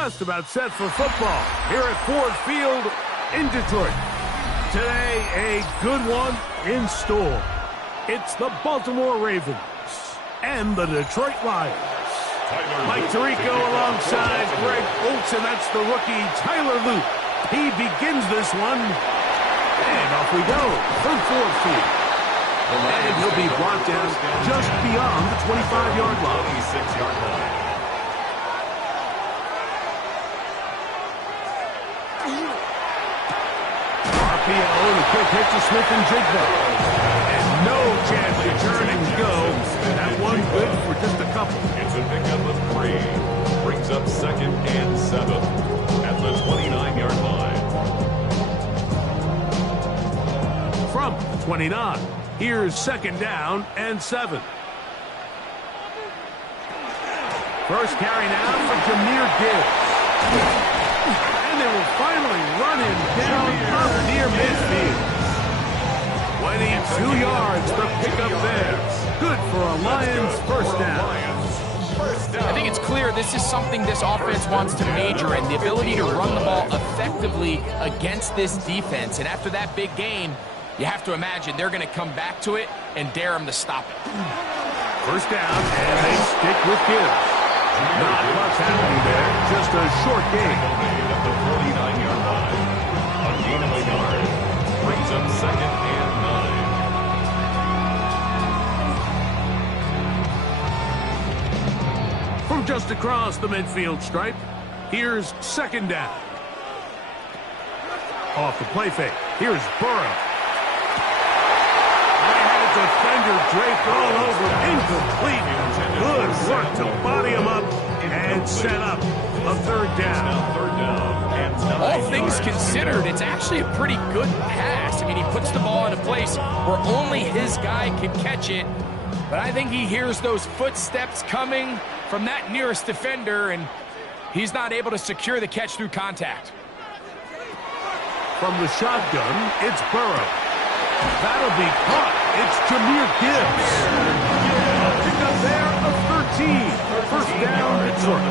just about set for football here at Ford Field in Detroit. Today, a good one in store. It's the Baltimore Ravens and the Detroit Lions. Mike Tirico alongside Greg Olsen. That's the rookie Tyler Luke. He begins this one. And off we go from Ford Field. And he'll be brought down just beyond the 25-yard line. 26-yard line. RPO, the quick hit to Smith and Jigba. And no chance to turn and go. That one good for just a couple. It's a pickup of 3. Brings up 2nd and 7 at the 29-yard line. From the 29. Here's 2nd down and 7. First carry now for Jahmyr Gibbs. And they will finally run him down up near midfield. 22 yards the pickup there. Good for a Lions first down. I think it's clear this is something this offense wants to major in, the ability to run the ball effectively against this defense. And after that big game, you have to imagine they're going to come back to it and dare them to stop it. First down, and they stick with Gibbs. Not much happening there, just a short game. At the 49-yard line. A gain of a yard. Brings up 2nd and 9. From just across the midfield stripe, here's 2nd down. Off the play fake, here's Burrow. Defender draped all over, incomplete. Good work to body him up and set up a 3rd down. All things considered, it's actually a pretty good pass. I mean, he puts the ball in a place where only his guy can catch it. But I think he hears those footsteps coming from that nearest defender, and he's not able to secure the catch through contact. From the shotgun, it's Burrow. That'll be caught. It's Jahmyr Gibbs. Pick up there of 13. First down, Detroit.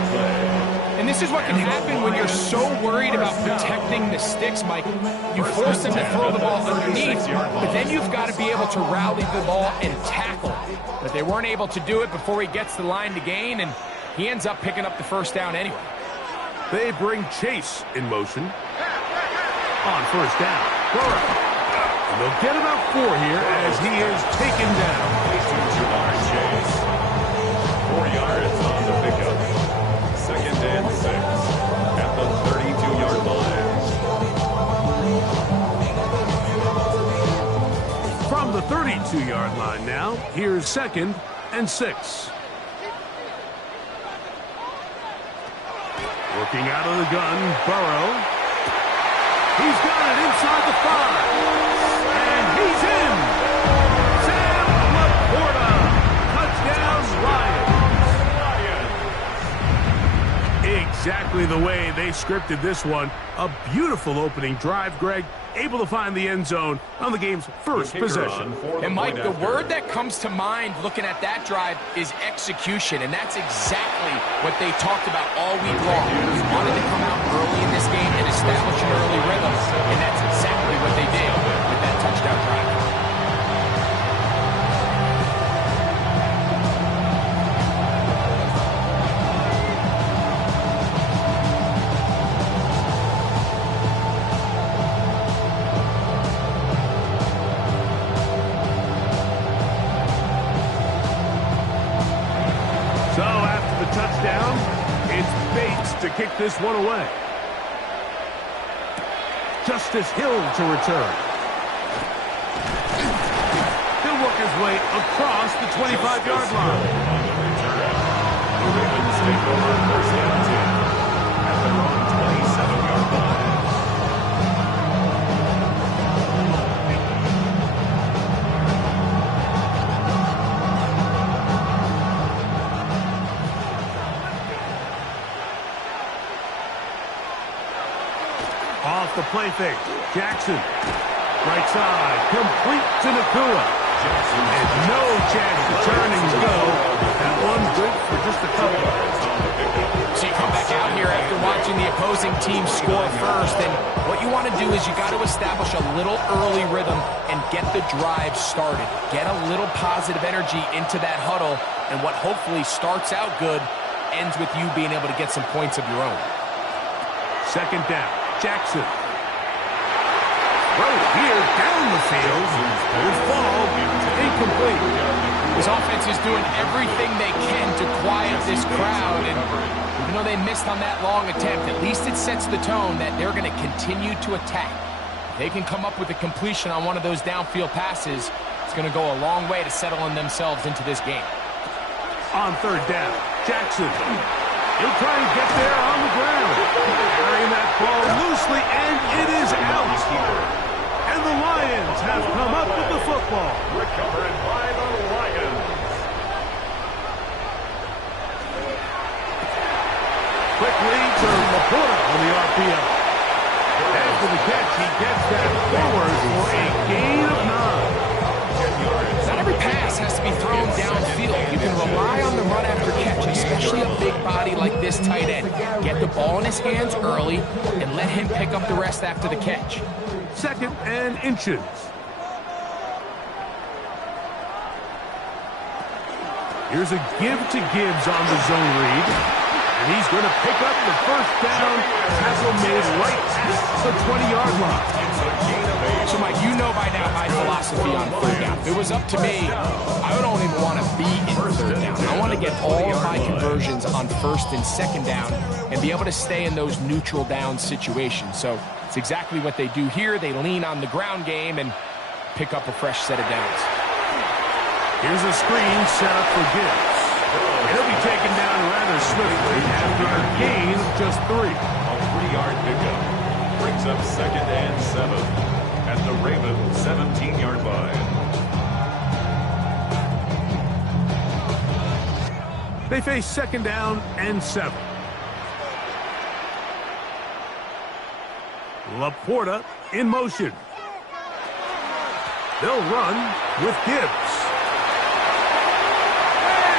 And this is what can happen when you're so worried about protecting the sticks, Mike. You force them to throw the ball underneath, but then you've got to be able to rally the ball and tackle. But they weren't able to do it before he gets the line to gain, and he ends up picking up the first down anyway. They bring Chase in motion. On first down, Burrow. And they'll get about 4 here as he is taken down. 4 yards on the pickup. 2nd and 6 at the 32-yard line. From the 32-yard line now, here's 2nd and 6. Working out of the gun, Burrow. He's got it inside the 5. He's in! Sam Laporta! Touchdown, Lions! Exactly the way they scripted this one. A beautiful opening drive, Greg. Able to find the end zone on the game's first possession. And Mike, the word that comes to mind looking at that drive is execution, and that's exactly what they talked about all week long. They wanted to come out early in this game and establish an early rhythm, and that's exactly what they did with that touchdown drive. So after the touchdown, it's Bates to kick this one away. Justice Hill to return. He'll work his way across the 25-yard line. The Ravens take over first and 10 at their own 27-yard line. Off the play fake, Jackson. Right side, complete to Nakua. And no chance to turn and go. That one's good for just a couple. See, come back out here after watching the opposing team score first, and what you want to do is you got to establish a little early rhythm and get the drive started. Get a little positive energy into that huddle, and what hopefully starts out good ends with you being able to get some points of your own. Second down, Jackson. Right here, down the field. Will fall, incomplete. This offense is doing everything they can to quiet this crowd, and even though they missed on that long attempt, at least it sets the tone that they're going to continue to attack. If they can come up with a completion on one of those downfield passes, it's going to go a long way to settling themselves into this game. On third down, Jackson. He'll try and get there on the ground. Carrying that ball loosely, and it is out. And the Lions have come up with the football. Recovered by the Lions. Quick lead to Laporta on the RPO. After the catch, he gets that forward for a gain of 9. Not every pass has to be thrown downfield. You can rely on the run after catch, especially a big body like this tight end. Get the ball in his hands early and let him pick up the rest after the catch. Second and inches. Here's a give to Gibbs on the zone read. And he's going to pick up the first down. Tackle made right at the 20-yard line. So, Mike, you know by now my philosophy on third down. If it was up to me, I don't even want to be in third down. I want to get all of my conversions on first and second down and be able to stay in those neutral down situations. So it's exactly what they do here. They lean on the ground game and pick up a fresh set of downs. Here's a screen set up for Gibbs. He'll be taken down rather swiftly after a gain of just 3. A 3-yard pickup brings up second and 7 at the Ravens 17-yard line. They face second down and 7. Laporta in motion. They'll run with Gibbs.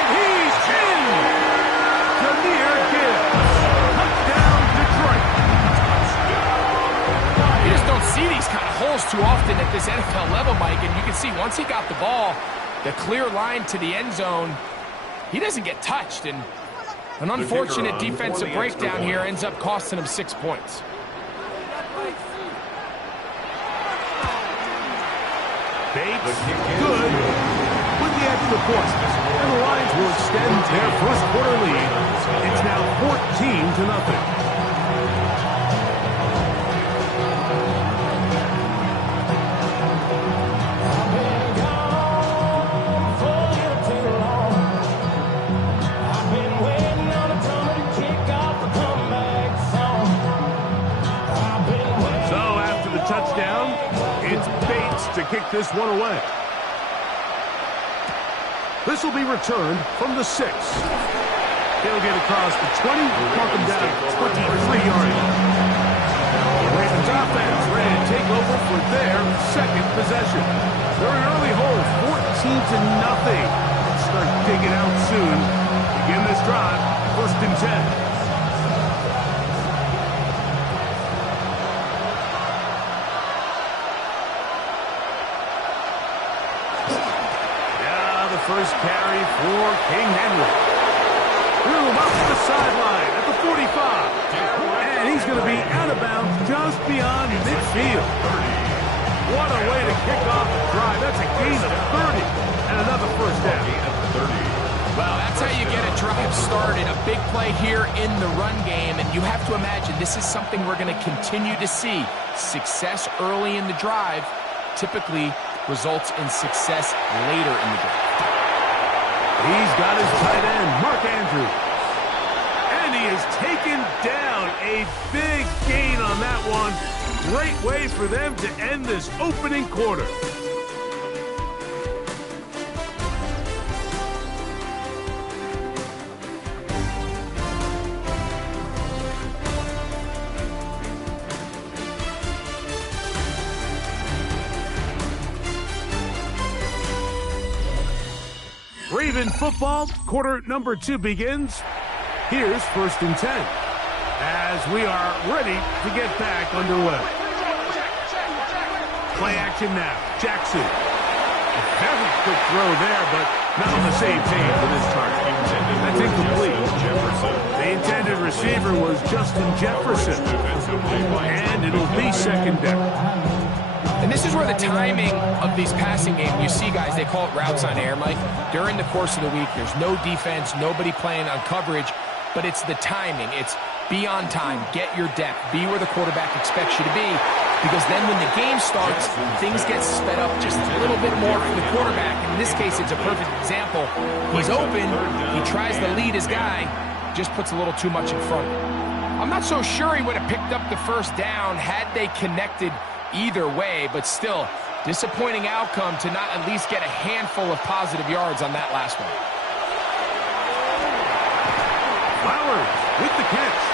And he's in! Jahmyr Gibbs. Touchdown, Detroit. You just don't see these kind of holes too often at this NFL level, Mike, and you can see once he got the ball, the clear line to the end zone, he doesn't get touched, and an unfortunate defensive breakdown here ends up costing him 6 points. Bates, good, with the extra point. And the Lions will extend their first quarter lead. It's now 14-0. Touchdown, it's Bates to kick this one away. This will be returned from the 6. He'll get across the 20, mark him down at 23 yards. The Ravens offense ready to take over for their second possession. They're an early hold, 14-0. Start digging out soon. Begin this drive, first and 10. First carry for King Henry. Threw him up to the sideline at the 45. And he's going to be out of bounds just beyond midfield. What a way to kick off the drive. That's a gain of 30 and another first down. Well, that's how you get a drive started. A big play here in the run game. And you have to imagine this is something we're going to continue to see. Success early in the drive typically results in success later in the drive. He's got his tight end, Mark Andrews. And he is taken down. A big gain on that one. Great way for them to end this opening quarter. Raven football, quarter number 2 begins. Here's 1st and 10 as we are ready to get back underway. Play action now. Jackson. A very quick throw there, but not on the same page for this target. That's incomplete. The intended receiver was Justin Jefferson. And it'll be 2nd down. And this is where the timing of these passing games, you see guys, they call it routes on air, Mike. During the course of the week, there's no defense, nobody playing on coverage, but it's the timing. It's be on time, get your depth, be where the quarterback expects you to be, because then when the game starts, things get sped up just a little bit more for the quarterback. In this case, it's a perfect example. He's open, he tries to lead his guy, just puts a little too much in front of him. I'm not so sure he would have picked up the 1st down had they connected either way, but still, disappointing outcome to not at least get a handful of positive yards on that last one. Flowers with the catch.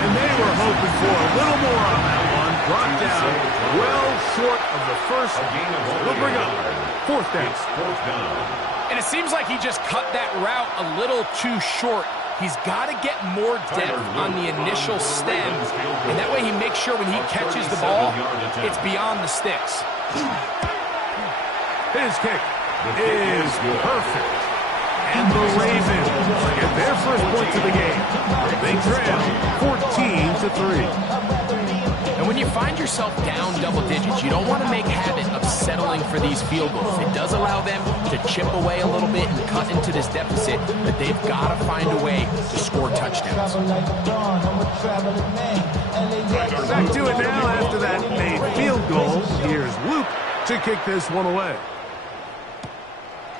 And they were hoping for a little more on that one. Brought down well short of the first. They'll bring up 4th down. And it seems like he just cut that route a little too short. He's got to get more depth on the initial stem, and that way he makes sure when he catches the ball, it's beyond the sticks. His kick is perfect. And the Ravens get their first points of the game. They trail 14-3. And when you find yourself down double digits, you don't want to make habit of settling for these field goals. It does allow them to chip away a little bit and cut into this deficit, but they've got to find a way to score touchdowns. Back to it now after that made field goal. Here's Luke to kick this one away.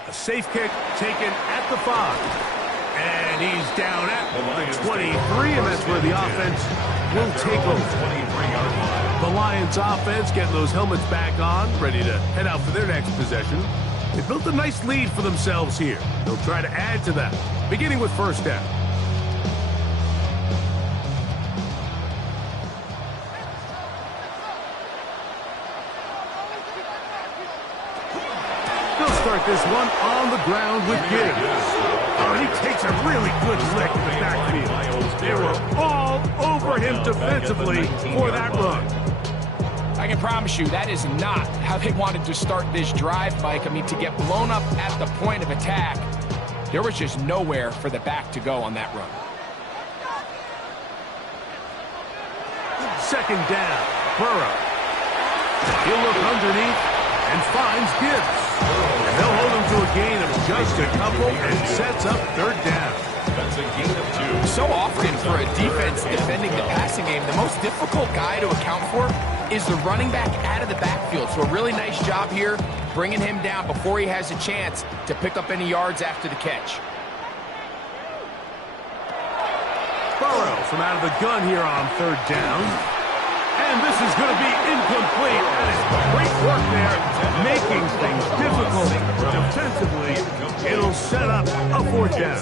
A safe kick taken at the 5. And he's down at the 23, and that's where the offense will take over. The Lions offense getting those helmets back on, ready to head out for their next possession. They built a nice lead for themselves here. They'll try to add to that, beginning with 1st down. They'll start this one on the ground with Gibbs. Oh, he takes a really good lick in the backfield. They were all over him defensively for that run. I can promise you that is not how they wanted to start this drive, Mike. I mean, to get blown up at the point of attack, there was just nowhere for the back to go on that run. 2nd down, Burrow. He'll look underneath and finds Gibbs. And they'll hold him to a gain of just a couple and sets up 3rd down. That's a gain of 2. So often for a defense defending the passing game, the most difficult guy to account for is the running back out of the backfield. So a really nice job here, bringing him down before he has a chance to pick up any yards after the catch. Burrow from out of the gun here on 3rd down. And this is going to be incomplete. That is great work there, making things difficult defensively. It'll set up a 4th down.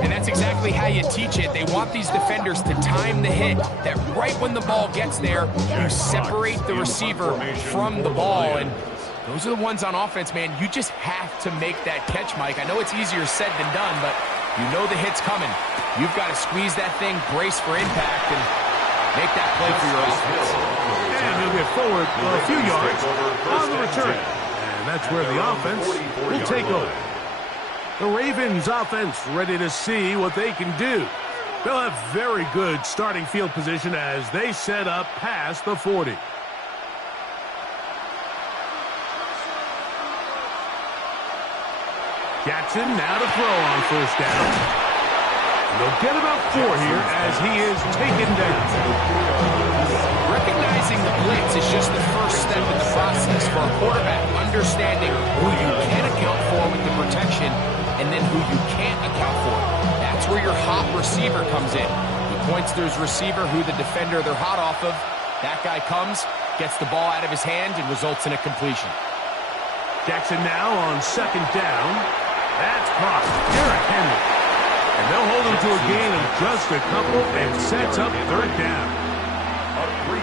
And that's exactly how you teach it. They want these defenders to time the hit, that right when the ball gets there, you separate the receiver from the ball. And those are the ones on offense, man. You just have to make that catch, Mike. I know it's easier said than done, but you know the hit's coming. You've got to squeeze that thing, brace for impact, and make that play for your offense. And he'll get forward for a few yards on the return. And that's where the offense will take over. The Ravens offense ready to see what they can do. They'll have very good starting field position as they set up past the 40. Jackson now to throw on 1st down. They'll get about 4 here as he is taken down. Recognizing the blitz is just the first step in the process for a quarterback, understanding who you can account for with the protection and then who you can't account for. That's where your hot receiver comes in. He points to his receiver, who the defender they're hot off of. That guy comes, gets the ball out of his hand, and results in a completion. Jackson now on 2nd down. That's caught. Derrick Henry. And they'll hold him to a gain of just a couple and sets up 3rd down.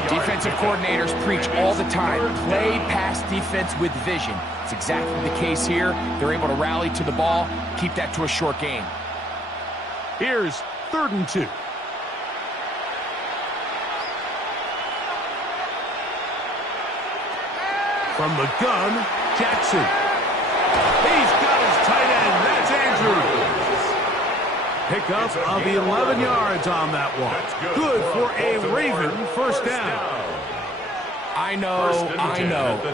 Defensive coordinators preach all the time, play pass defense with vision. It's exactly the case here. They're able to rally to the ball, keep that to a short gain. Here's 3rd and 2. From the gun, Jackson. He's got his tight end. That's Andrews. Pickup of 11 yards on that one. Good for a Raven first down. I know,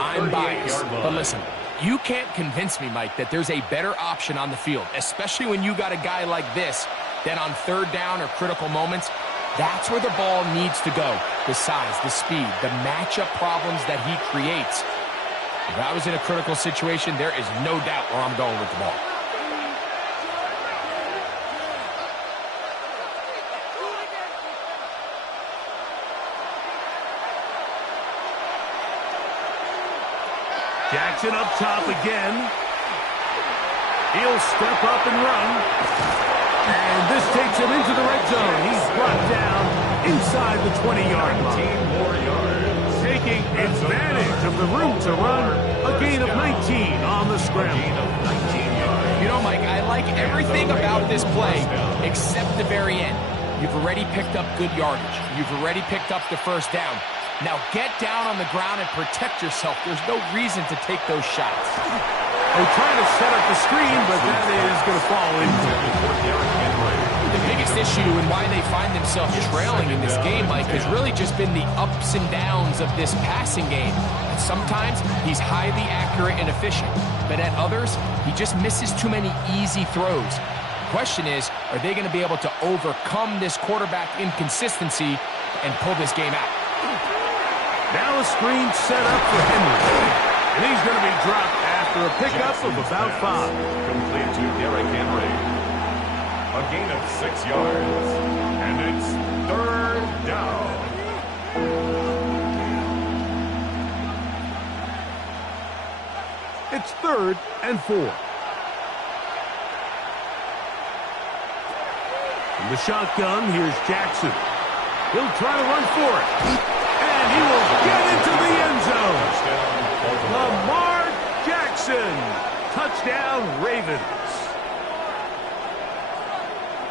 I'm biased. But listen, you can't convince me, Mike, that there's a better option on the field, especially when you got a guy like this, that on 3rd down or critical moments, that's where the ball needs to go. The size, the speed, the matchup problems that he creates. If I was in a critical situation, there is no doubt where I'm going with the ball. Jackson up top again. He'll step up and run. And this takes him into the red zone. He's brought down inside the 20-yard line. Taking advantage of the room to run. A gain of 19 on the scramble. You know, Mike, I like everything about this play except the very end. You've already picked up good yardage. You've already picked up the first down. Now get down on the ground and protect yourself. There's no reason to take those shots. They're trying to set up the screen, but that is going to fall into. The biggest issue and why they find themselves trailing in this game, Mike, has really just been the ups and downs of this passing game. And sometimes he's highly accurate and efficient, but at others, he just misses too many easy throws. The question is, are they going to be able to overcome this quarterback inconsistency and pull this game out? Now a screen set up for Henry. And he's going to be dropped after a pickup of about 5. Complete to Derrick Henry. A gain of 6 yards. And it's 3rd down. It's 3rd and 4. From the shotgun, here's Jackson. He'll try to run for it. And he will get into the end zone. Lamar Jackson. Touchdown, Ravens.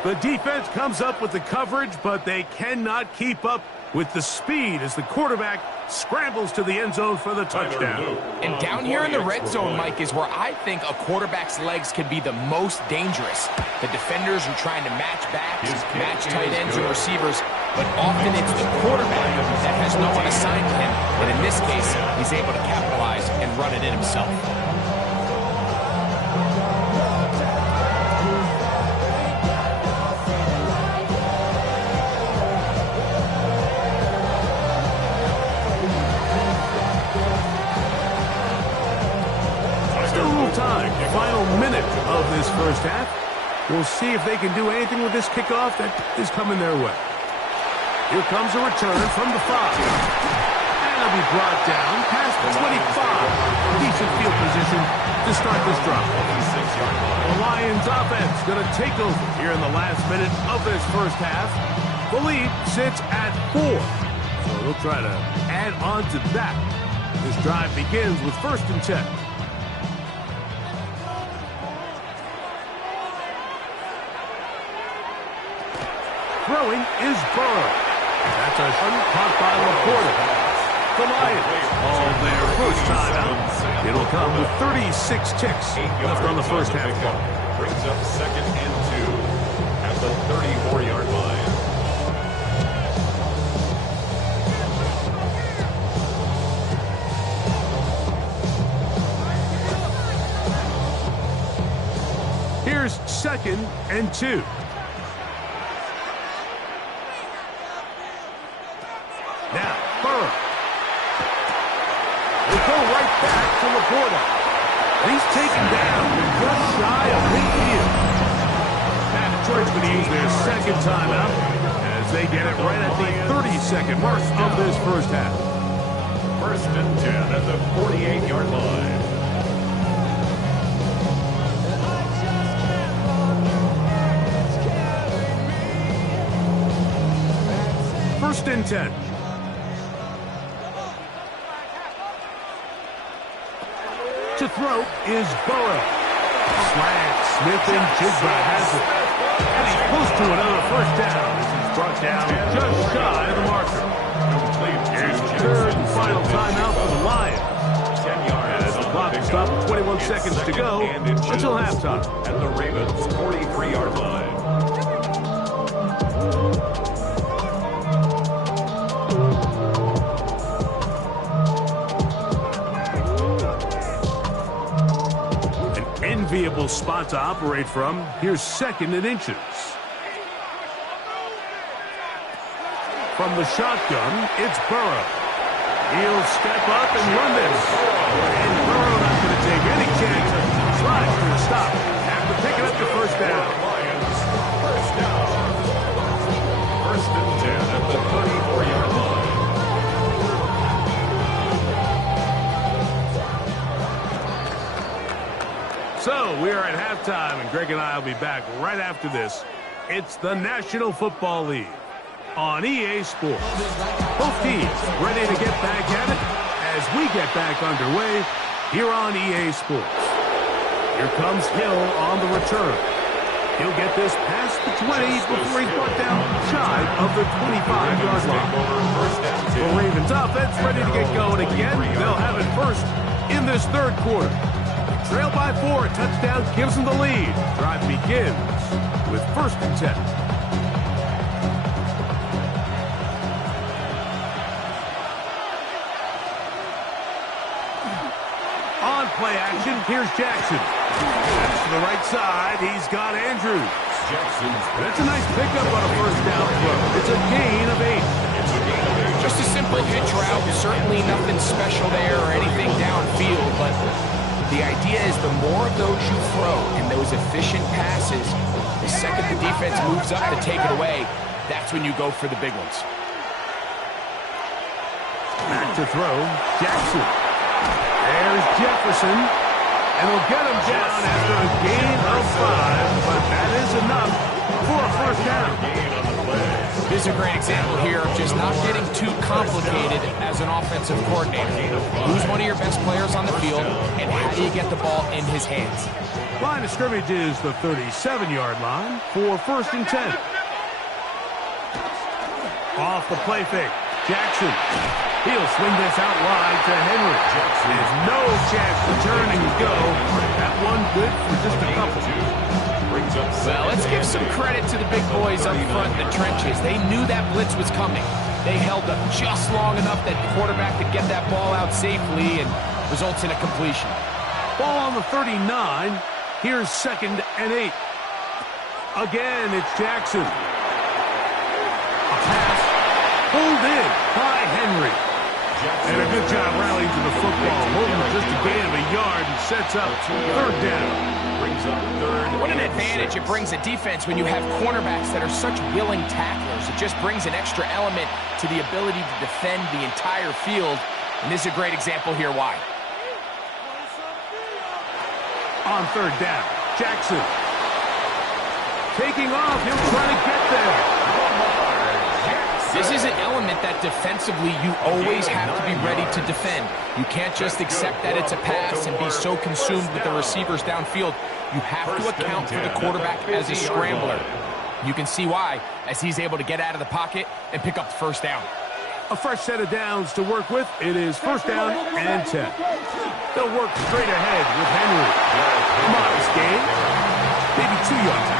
The defense comes up with the coverage, but they cannot keep up with the speed as the quarterback scrambles to the end zone for the touchdown. And down here in the red zone, Mike, is where I think a quarterback's legs can be the most dangerous. The defenders are trying to match backs, match tight ends and receivers, but often it's the quarterback that has no one assigned to him. And in this case, he's able to capitalize and run it in himself. Time, final minute of this first half. We'll see if they can do anything with this kickoff that is coming their way. Here comes a return from the 5. And it'll be brought down past the 25. Decent field position to start this drive. The Lions offense going to take over here in the last minute of this first half. The lead sits at 4. So they'll try to add on to that. This drive begins with 1st and 10. Throwing is Burrow. That's a caught by Laporta. The Lions all their first time out. It'll come with 36 ticks left on the first half clock. Brings up 2nd and 2 at the 34-yard line. Here's 2nd and 2. Now, Burrow. They go right back to Laporta. He's taken down just shy of midfield. Now Detroit's going to use their 2nd timeout as they get it right at the 30-second mark of this first half. 1st and 10 at the 48-yard line. First and 10. To throw is Burrow. Slant, Smith and Jigba has it. And he's close to another first down. This is brought down just shy of the marker. Here's the third and final timeout for the Lions. 10 yards. As the clock is stopped with 21 seconds to go until halftime. At the Ravens' 43-yard line. Enviable spot to operate from. Here's second and inches. From the shotgun, it's Burrow. He'll step up and run this. And Burrow not going to take any chances. Tries for a stop after picking up the first down. Lions, first down. First and 10 at the 34-yard line. So we are at halftime, and Greg and I will be back right after this. It's the National Football League on EA Sports. Both teams ready to get back at it as we get back underway here on EA Sports. Here comes Hill on the return. He'll get this past the 20 before he's brought down shy of the 25-yard line. The Ravens offense ready to get going again. They'll have it first in this third quarter. Trail by 4, a touchdown gives them the lead. Drive begins with first and 10. On play action, here's Jackson. Pass to the right side, he's got Andrews. That's a nice pickup on a first down throw. It's a gain of 8. Just a simple hitch route. Certainly nothing special there or anything downfield, but the idea is the more of those you throw and those efficient passes, the second the defense moves up to take it away, that's when you go for the big ones. Back to throw, Jackson. There's Jefferson, and he'll get him down after a gain of 5, but that is enough for a first down. This is a great example here of just not getting too complicated as an offensive coordinator. Who's one of your best players on the field, and how do you get the ball in his hands? Line of scrimmage is the 37-yard line for first and 10. Off the play fake, Jackson. He'll swing this out wide to Henry. There's no chance to turn and go. That one good for just a couple. Well, let's give some credit to the big boys up front in the trenches. They knew that blitz was coming. They held up just long enough that the quarterback could get that ball out safely and results in a completion. Ball on the 39. Here's second and 8. Again, it's Jackson. A pass pulled in by Henry. And a good job rallying to the football. Holding just a gain of a yard and sets up third down. What an advantage it brings a defense when you have cornerbacks that are such willing tacklers. It just brings an extra element to the ability to defend the entire field. And this is a great example here why. On third down, Jackson. Taking off, he'll try to get there. This is an element that defensively you always have to be ready to defend. You can't just accept that it's a pass and be so consumed with the receivers downfield. You have to account for the quarterback as a scrambler. You can see why, as he's able to get out of the pocket and pick up the first down. A fresh set of downs to work with. It is first down and 10. They'll work straight ahead with Henry. Modest gain. Maybe 2 yards.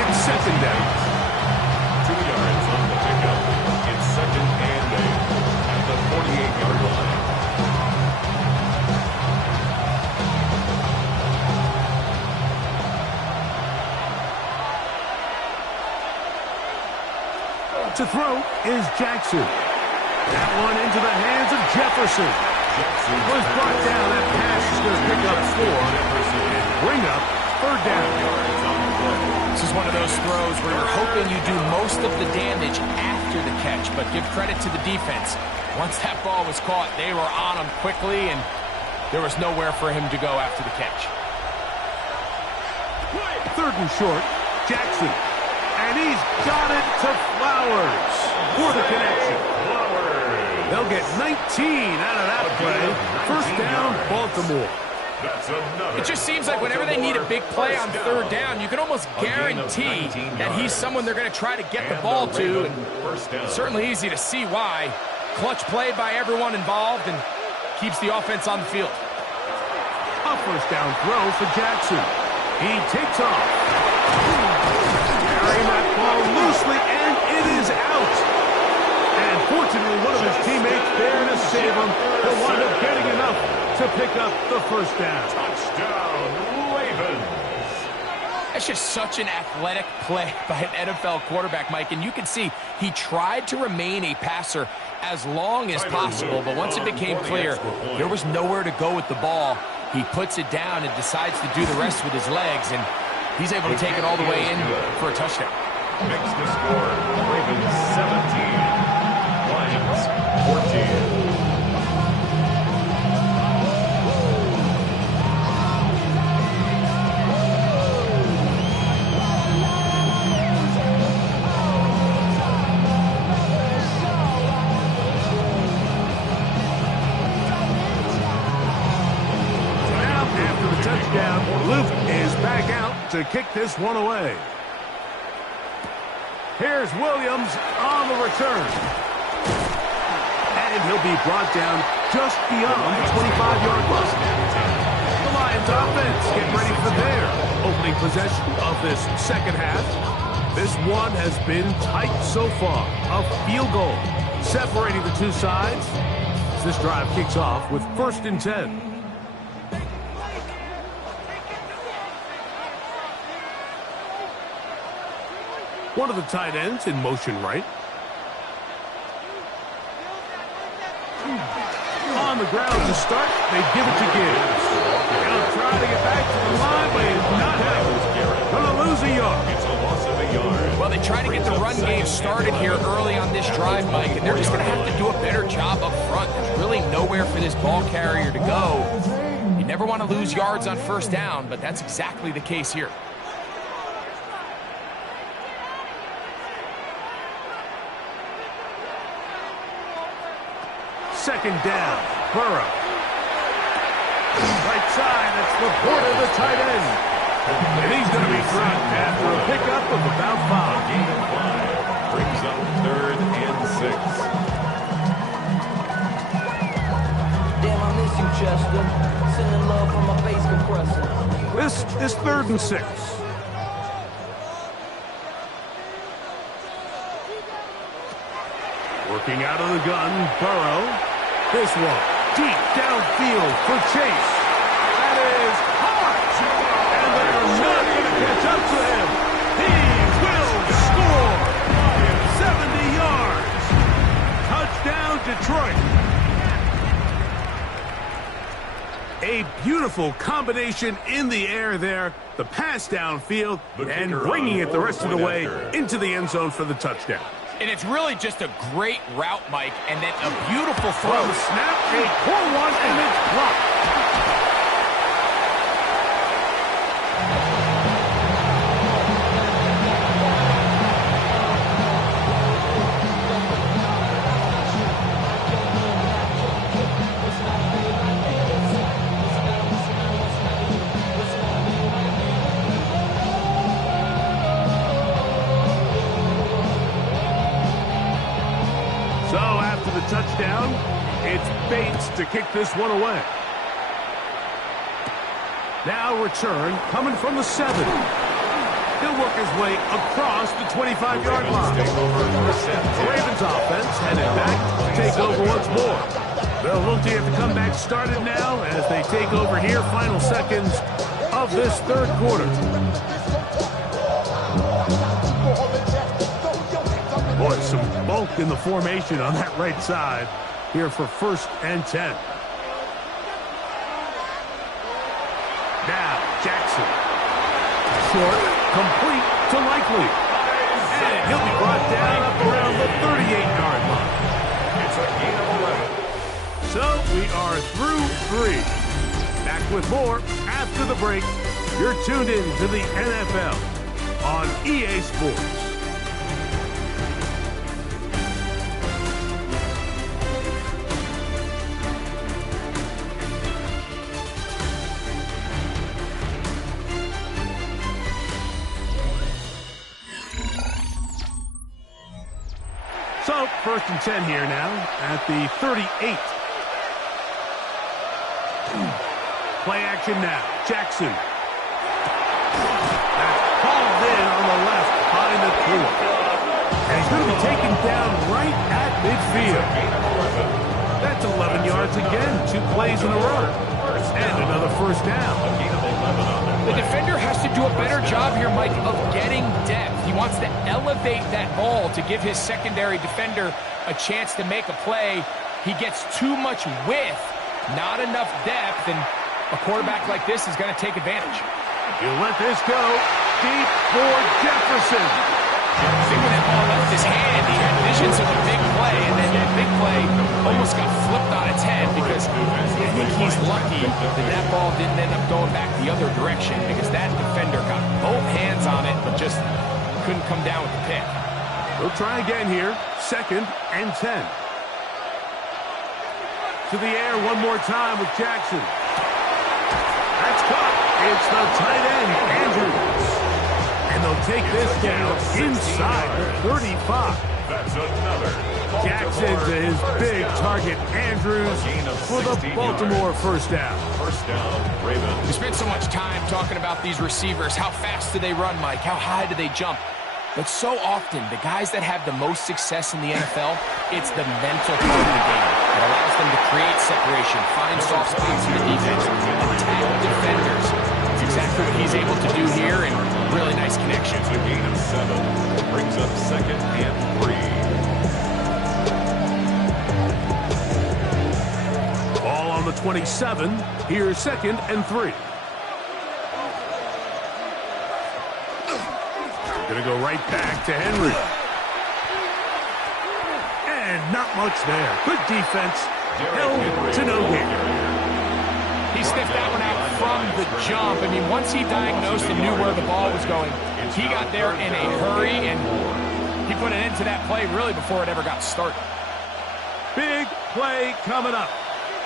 It's second down. 2 yards on the pickup. It's second and 8 at the 48-yard line. To throw is Jackson. That one into the hands of Jefferson. Was brought down. That pass is going to pick up 4 and bring up third down. This is one of those throws where you're hoping you do most of the damage after the catch, but give credit to the defense. Once that ball was caught, they were on him quickly, and there was nowhere for him to go after the catch. Third and short, Jackson. And he's got it to Flowers for the connection. They'll get 19 out of that play. First down, Baltimore. That's another. It just seems like whenever they need a big play on third down, you can almost guarantee that he's someone they're going to try to get the ball to. And it's certainly easy to see why. Clutch play by everyone involved and keeps the offense on the field. A first down throw for Jackson. He takes off. Carrying that ball loosely, and it is out. And fortunately, one of his teammates there to save him. He'll wind up getting enough to pick up the first down. Touchdown, Ravens. That's just such an athletic play by an NFL quarterback, Mike. And you can see he tried to remain a passer as long as possible. But once it became clear there was nowhere to go with the ball, he puts it down and decides to do the rest with his legs. And he's able to take it all the way in for a touchdown. Makes the score Ravens 17, Lions 14. Luke is back out to kick this one away. Here's Williams on the return. And he'll be brought down just beyond the 25-yard line. The Lions offense get ready for their opening possession of this second half. This one has been tight so far. A field goal separating the two sides. This drive kicks off with 1st and 10. One of the tight ends in motion right. On the ground to start, they give it to Gibbs. He'll try to get back to the line, but he's not having. Gonna lose a yard. It's a loss of a yard. Well, they try to get the run game started here early on this drive, Mike, and they're just going to have to do a better job up front. There's really nowhere for this ball carrier to go. You never want to lose yards on first down, but that's exactly the case here. Second down, Burrow. Right side, that's Laporta, the tight end. And he's going to be dropped after a pickup of about 5. Gain of 5 brings up 3rd and 6. Damn, I miss you, Chester. Sending love from my face compressor. This is 3rd and 6. Working out of the gun, Burrow. This one, deep downfield for Chase. That is hot! And they're not going to catch up to him. He will score! 70 yards. Touchdown, Detroit. A beautiful combination in the air there. The pass downfield and bringing it the rest of the way into the end zone for the touchdown. And it's really just a great route, Mike, and then a beautiful throw. From the snap, a poor one, and it's blocked. So after the touchdown, it's Bates to kick this one away. Now return coming from the 7. He'll work his way across the 25-yard line. The Ravens offense headed back to take over once more. They'll look to get the comeback started now as they take over here, final seconds of this 3rd quarter. Boy, some bulk in the formation on that right side here for 1st and 10. Now, Jackson. Short, complete to Likely. And he'll be brought down up around the 38-yard line. It's a gain of 11. So we are through 3. Back with more after the break. You're tuned in to the NFL on EA Sports. So, 1st and 10 here now at the 38. Play action now. Jackson. That's called in on the left behind the core. And he's going to be taken down right at midfield. That's 11 yards again. 2 plays in a row. And another first down. The defender has to do a better job here, Mike, of getting depth. He wants to elevate that ball to give his secondary defender a chance to make a play. He gets too much width, not enough depth, and a quarterback like this is going to take advantage. You let this go deep for Jefferson. I think when that ball left his hand, he had visions of a big play, and then that big play almost got flipped on its head because I think he's lucky that ball didn't end up going back the other direction because that defender got both hands on it but just couldn't come down with the pick. We'll try again here. 2nd and 10. To the air one more time with Jackson. That's caught. It's the tight end, Andrews. And they'll take this down inside the 35. That's another. Jackson to his big target, Andrews, for the Baltimore first down. First down, Ravens. We spent so much time talking about these receivers. How fast do they run, Mike? How high do they jump? But so often, the guys that have the most success in the NFL, it's the mental part of the game. It allows them to create separation, find soft spots in the defense, attack defenders. It's exactly what he's able to do here, and really nice connection. It's a gain of 7. Brings up 2nd and 3. Ball on the 27. Here's 2nd and 3. Going to go right back to Henry. And not much there. Good defense. Held to no gain. He sniffed that one out from the jump. I mean, once he diagnosed and knew where the ball was going, he got there in a hurry, and he put an end to that play really before it ever got started. Big play coming up.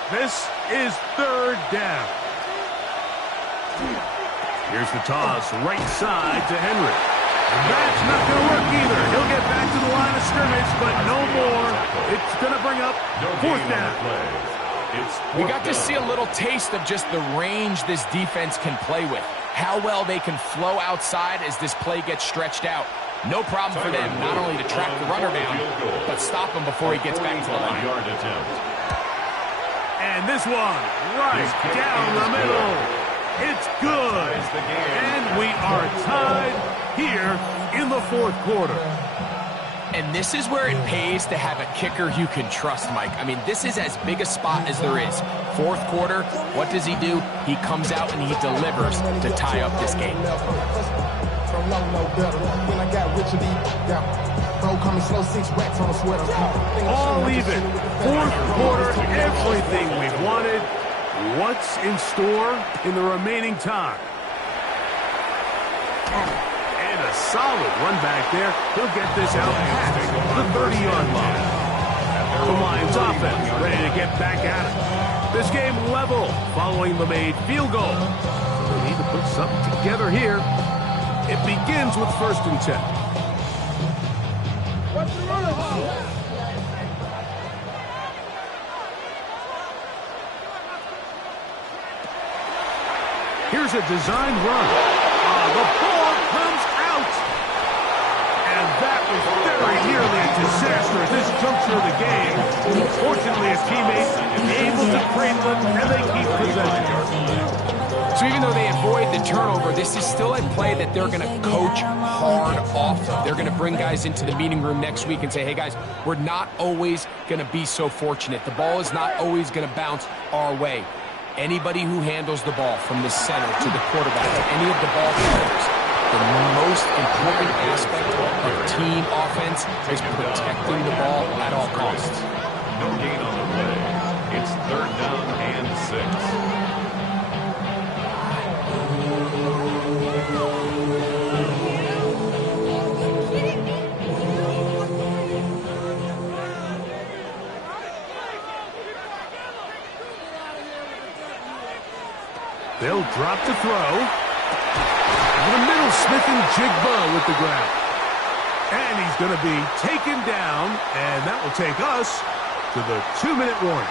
This is 3rd down. Here's the toss, right side to Henry. That's not going to work either. He'll get back to the line of scrimmage, but no more. It's going to bring up 4th down. We got to see a little taste of just the range this defense can play with. How well they can flow outside as this play gets stretched out. No problem for them, not only to track the runner down, but stop him before he gets back to the line. And this one, right down the middle. It's good. And we are tied here in the 4th quarter. And this is where it pays to have a kicker you can trust, Mike. I mean, this is as big a spot as there is. 4th quarter, what does he do? He comes out and he delivers to tie up this game. All even. 4th quarter, everything we've wanted. What's in store in the remaining time? And a solid run back there. He'll get this out past the 30-yard line. The Lions offense ready to get back at it. This game level following the made field goal. So they need to put something together here. It begins with 1st and 10. Here's a designed run. The ball comes out. And that was very nearly a disaster at this juncture of the game. Fortunately, his teammates able to create them, and they keep possession. So even though they avoid the turnover, this is still a play that they're going to coach hard off of. They're going to bring guys into the meeting room next week and say, hey, guys, we're not always going to be so fortunate. The ball is not always going to bounce our way. Anybody who handles the ball from the center to the quarterback to any of the ball carriers, the most important aspect of team offense is protecting the ball at all costs. No gain on the play. It's 3rd down and 6. They'll drop to throw. In the middle, Smith and Jigba with the grab. And he's going to be taken down, and that will take us to the 2-minute warning.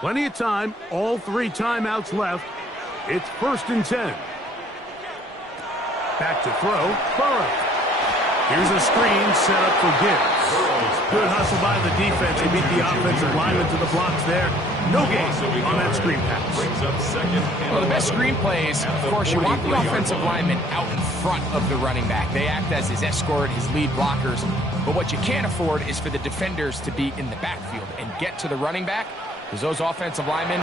Plenty of time, all 3 timeouts left. It's 1st and 10. Back to throw, Burrow. Here's a screen set up for Gibbs. Good hustle by the defense. He beat the offensive lineman to the blocks there. No gain on that screen pass. Well, the best screen plays, of course, you want the offensive lineman out in front of the running back. They act as his escort, his lead blockers. But what you can't afford is for the defenders to be in the backfield and get to the running back, because those offensive linemen,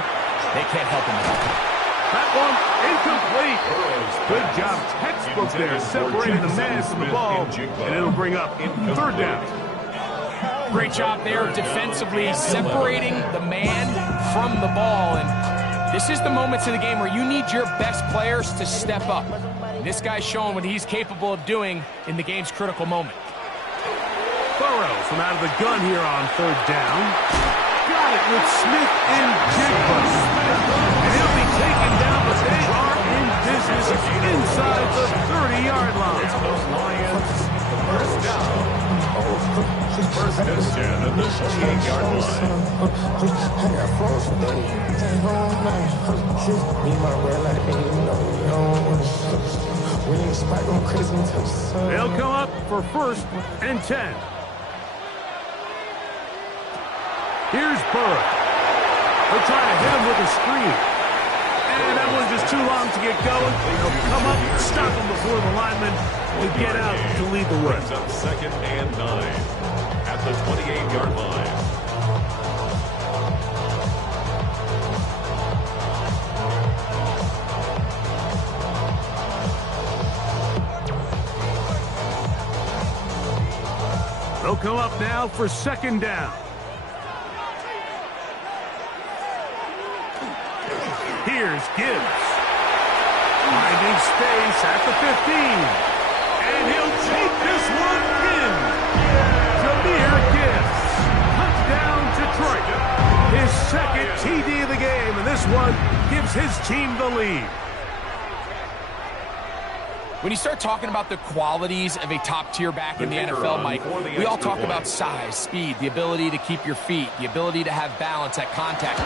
they can't help him at all. That one incomplete. Good job, textbook there, separating the man from the ball, and it'll bring up 3rd down. Great job there defensively, separating the man from the ball. And this is the moments of the game where you need your best players to step up. And this guy's showing what he's capable of doing in the game's critical moment. Burrow from out of the gun here on 3rd down. Got it with Smith and Jigba. And he'll be taken down, but they are in business inside the 30-yard line. First down. First and 10 at the 28-yard line. They'll come up for 1st and 10. Here's Burrow. They're trying to hit him with a screen. And that one's just too long to get going. They'll come up and stop him before the lineman will get out to lead the way. Brings up 2nd and 9 at the 28-yard line. They'll come up now for 2nd down. Here's Gibbs. Finding space at the 15. And he'll take this one in. Jameer Gibbs. Touchdown, Detroit. His 2nd TD of the game, and this one gives his team the lead. When you start talking about the qualities of a top-tier back in the NFL, Mike, we all talk about size, speed, the ability to keep your feet, the ability to have balance at contact.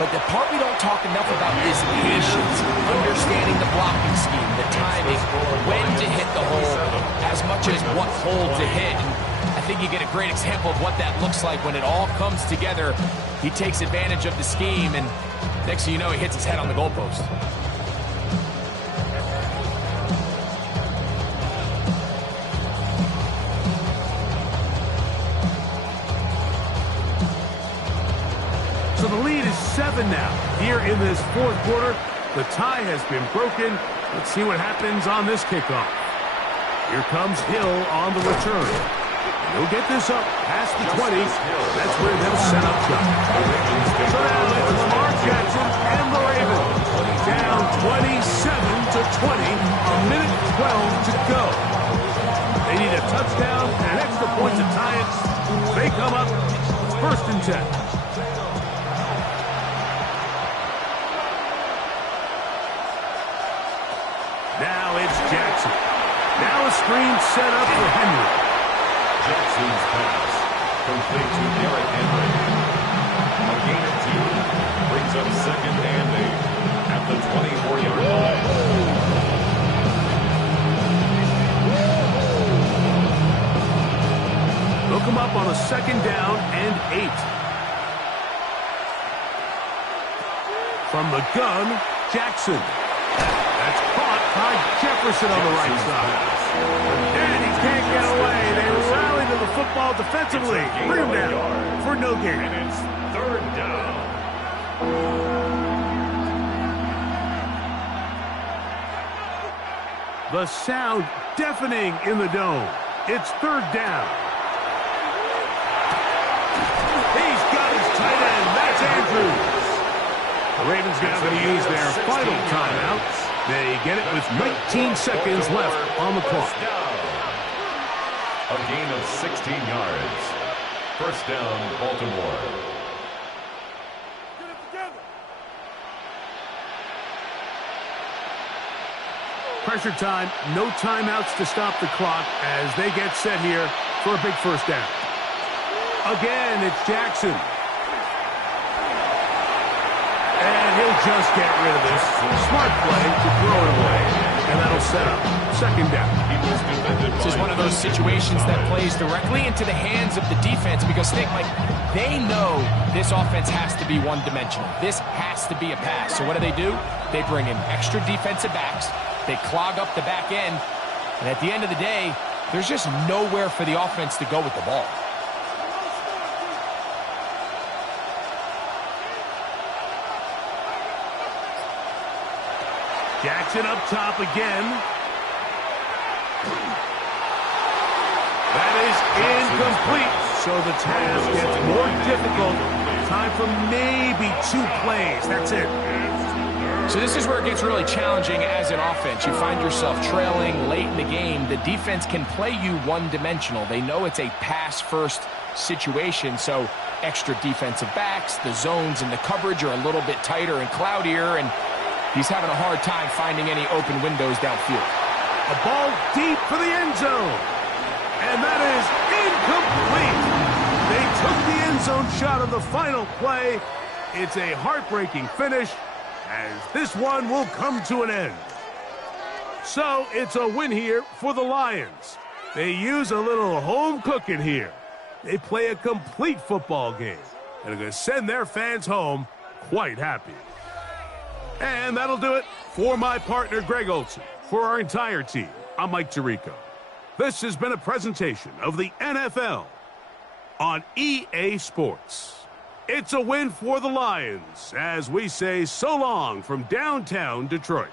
But the part we don't talk enough about is patience, understanding the blocking scheme, the timing, when to hit the hole, as much as what hole to hit. And I think you get a great example of what that looks like when it all comes together. He takes advantage of the scheme, and next thing you know, he hits his head on the goalpost. So the lead is 7 now. Here in this 4th quarter, the tie has been broken. Let's see what happens on this kickoff. Here comes Hill on the return. He'll get this up past the 20. That's where they'll set up shop. So now it's Lamar Jackson and the Ravens. Down 27-20, a minute 12 to go. They need a touchdown and an extra point to tie it. They come up 1st and 10. Now it's Jackson. Now a screen set up for Henry. Jackson's pass complete to Derrick Henry. A gain of 2 brings up 2nd and 8 at the 24-yard line. They'll come up on a 2nd down and 8. From the gun, Jackson. That's caught by Jefferson on the right side. And he can't get away. They rally to the football defensively. Bring him down for no gain. And it's 3rd down. The sound deafening in the dome. It's 3rd down. He's got his tight end. That's Andrews. The Ravens now going to use their final timeout. They get it with 19 seconds left on the clock. A gain of 16 yards. First down, Baltimore. Pressure time, no timeouts to stop the clock as they get set here for a big first down. Again, it's Jackson. And he'll just get rid of this. Smart play to throw it away. And that'll set up second down. This is one of those situations that plays directly into the hands of the defense because they know this offense has to be one-dimensional. This has to be a pass. So what do? They bring in extra defensive backs. They clog up the back end. And at the end of the day, there's just nowhere for the offense to go with the ball. Jackson up top again. That is incomplete. So the task gets more difficult. Time for maybe 2 plays. That's it. So this is where it gets really challenging as an offense. You find yourself trailing late in the game. The defense can play you one-dimensional. They know it's a pass-first situation, so extra defensive backs, the zones and the coverage are a little bit tighter and cloudier, and he's having a hard time finding any open windows downfield. A ball deep for the end zone. And that is incomplete. They took the end zone shot on the final play. It's a heartbreaking finish, as this one will come to an end. So it's a win here for the Lions. They use a little home cooking here. They play a complete football game and are going to send their fans home quite happy. And that'll do it for my partner, Greg Olson. For our entire team, I'm Mike Tirico. This has been a presentation of the NFL on EA Sports. It's a win for the Lions as we say so long from downtown Detroit.